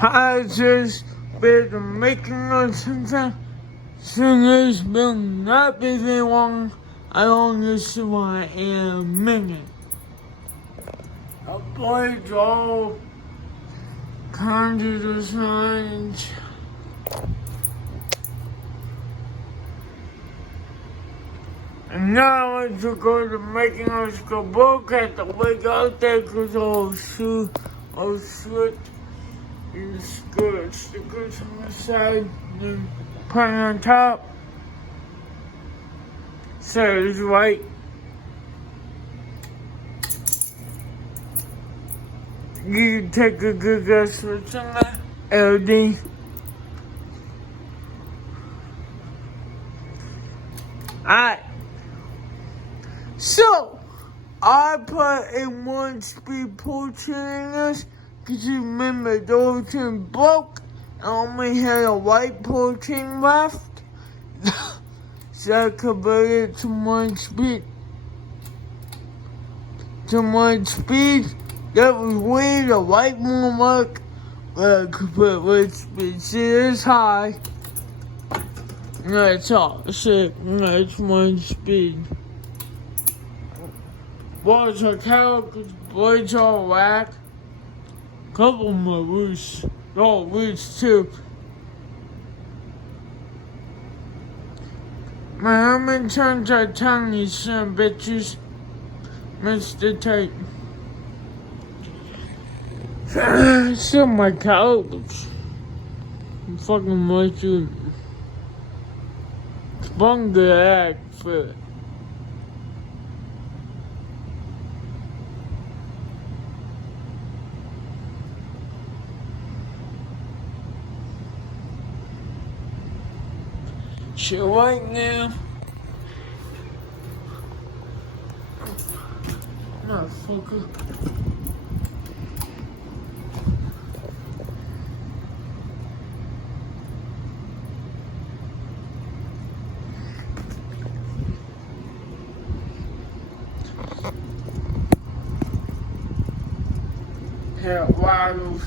has just been making us something. Singers will not be very long. I only see one in a minute. A boy draw conjure the signs. And now let's go to making us go broke at the wake out there because I'll slit in the skirt. Stickers on the side, then put on top. So it's right. You can take a good guess for something. LD. Alright. So, I put a 1-speed pull chain in this, because you remember the old chain broke, and only had a white pull chain left. So I converted it to 1-speed. That was weird, the white won't work, but I could put 1-speed. See, it's high. That's all. See, that's 1-speed. Boys are cow, cause boys are whack. Couple more roosts. Oh, roosts too. Man, how many times I tell you some bitches? Mr. Tate. Still my couch. I'm fucking mushroom. Spun the act for it. Shit right now. Motherfucker. Hair waddles.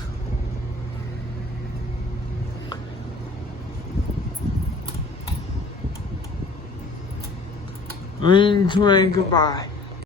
Ring 20 goodbye.